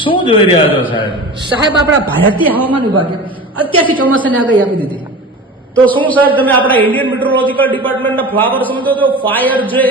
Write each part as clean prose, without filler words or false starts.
શું જોઈ રહ્યા છો સાહેબ? સાહેબ, આપણા ભારતીય હવામાન વિભાગે અત્યારથી ચોમાસાની આગાહી આપી દીધી. તો શું સાહેબ તમે આપણા ઇન્ડિયન મેટ્રોલોજીકલ ડિપાર્ટમેન્ટના ફ્લાવર સમજો તો ફાયર જે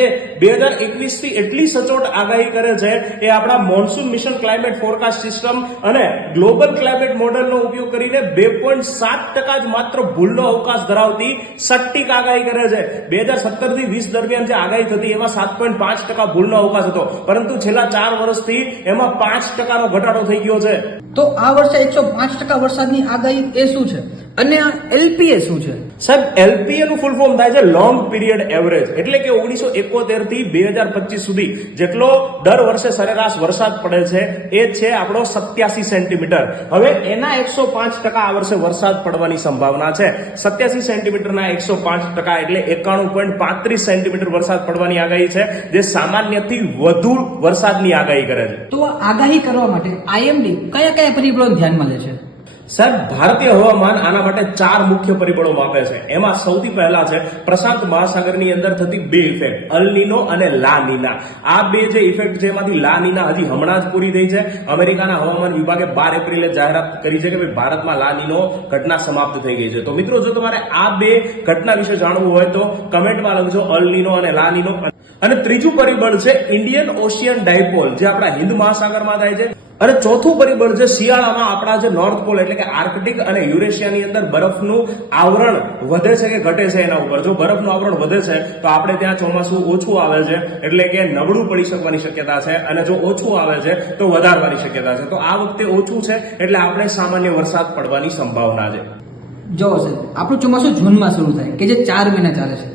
2021 થી એટલી સચોટ આગાહી કરે છે એ આપણા monsoon mission climate forecast system અને ગ્લોબલ ક્લાઇમેટ મોડેલનો ઉપયોગ કરીને 2.7% જ માત્ર ભૂલનો અવકાશ ધરાવતી સટીક આગાહી કરે છે. 2017 થી 20 દરમિયાન જે આગાહી થતી એમાં 7.5% ભૂલનો અવકાશ હતો, પરંતુ છેલ્લા 4 વર્ષથી એમાં 5%નો ઘટાડો થઈ ગયો છે. તો આ વર્ષે 105% વરસાદની આગાહી એ શું છે, અને આ એલપીએ શું છે? સાહેબ, એલપીએ નું ફૂલ ફોર્મ થાય છે લોંગ પીરિયડ એવરેજ, એટલે કે 1971 થી 2025 સુધી જેટલો દર વર્ષે સરેરાશ વરસાદ પડે છે એ છે આપણો 87 સેન્ટીમીટર. હવે એના 105% આ વર્ષે વરસાદ પડવાની સંભાવના છે. 87 સેન્ટીમીટરના 105% એટલે 91.35 સેન્ટીમીટર વરસાદ પડવાની આગાહી છે, જે સામાન્યથી વધુ વરસાદની આગાહી કરે છે. તો આ આગાહી કરવા માટે આઈએમડી કયા કયા પરિબળોને ધ્યાનમાં લે છે? સાહેબ, ભારતીય હવામાન આના માટે 4 મુખ્ય પરિબળો માપે છે. એમાં સૌથી પહેલા છે પ્રશાંત મહાસાગરની અંદર થતી 2 ઇફેક્ટ, અલ નીનો અને લા નીના. આ 2 જે ઇફેક્ટ છે એમાંથી લા નીના હજી હમણાં જ પૂરી થઈ છે. અમેરિકાના હવામાન વિભાગે 12 એપ્રિલે જાહેરાત કરી છે કે ભાઈ ભારતમાં લા નીનો ઘટના સમાપ્ત થઈ ગઈ છે. તો મિત્રો, જો તમારે આ 2 ઘટના વિશે જાણવું હોય તો કમેન્ટમાં લખજો અલ નીનો અને લા નીનો. અને ત્રીજું પરિબળ છે ઇન્ડિયન ઓશિયન ડાયપોલ, જે આપણા હિન્દ મહાસાગરમાં થાય છે. અને ચોથું પરિબળ છે શિયાળામાં આપણા જે નોર્થ પોલ એટલે કે આર્કટિક અને યુરેશિયાની અંદર બરફનું આવરણ વધે છે કે ઘટે છે એના ઉપર. જો બરફનું આવરણ વધે છે તો આપણે ત્યાં ચોમાસું ઓછું આવે છે, એટલે કે નબળું પડી શકવાની શક્યતા છે, અને જો ઓછું આવે છે તો વધારવાની શક્યતા છે. તો આ વખતે ઓછું છે એટલે આપણે સામાન્ય વરસાદ પડવાની સંભાવના છે. જો સાહેબ, આપણું ચોમાસું જૂનમાં શરૂ થાય કે જે 4 મહિના ચાલે છે,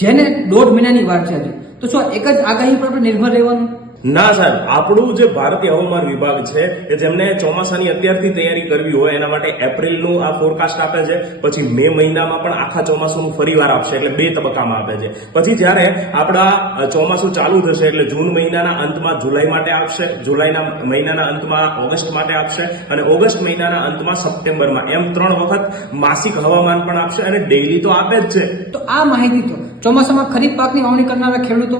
જેને 1.5 મહિનાની વાર છે હજી. તો શું એક જ આગાહી પર આપણે નિર્ભર રહેવાનું? ના સાહેબ, આપણું જે ભારતીય હવામાન વિભાગ છે કે જેમને ચોમાસાની અત્યારથી તૈયારી કરવી હોય એના માટે એપ્રિલનું આ ફોરકાસ્ટ આપે છે, પછી મે મહિનામાં પણ આખા ચોમાસાનું ફરીવાર આપશે, એટલે 2 તબક્કામાં આપે છે. પછી જ્યારે આપણા ચોમાસું ચાલુ થશે એટલે જૂન મહિનાના અંતમાં જુલાઈ માટે આપશે, જુલાઈના મહિનાના અંતમાં ઓગસ્ટ માટે આપશે, અને ઓગસ્ટ મહિનાના અંતમાં સપ્ટેમ્બરમાં, એમ 3 વખત માસિક હવામાન પણ આપશે, અને ડેઈલી તો આપે જ છે. તો આ માહિતી તો ચોમાસામાં ખરીફ પાકની વાવણી કરનારા ખેડૂતો,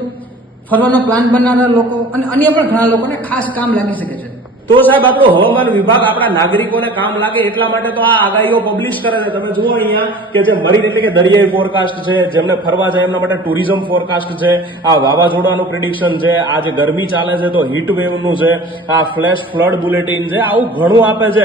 ફરવાનો પ્લાન બનાવનારા લોકો અને અન્ય પણ ઘણા લોકોને ખાસ કામ લાગી શકે છે. તો સાહેબ, આપણો હવામાન વિભાગ આપણા નાગરિકોને કામ લાગે એટલા માટે તો આ આગાહીઓ પબ્લિશ કરે છે. તમે જુઓ અહીંયા કે જે મરીન એટલે કે દરિયાઈ ફોરકાસ્ટ છે, જેમને ફરવા જાય એમના માટે ટુરિઝમ ફોરકાસ્ટ છે, આ વાવાઝોડાનું પ્રિડિક્શન છે, આ જે ગરમી ચાલે છે તો હીટ વેવનું છે, આ ફ્લેશ ફ્લડ બુલેટિન છે, આવું ઘણું આપે છે.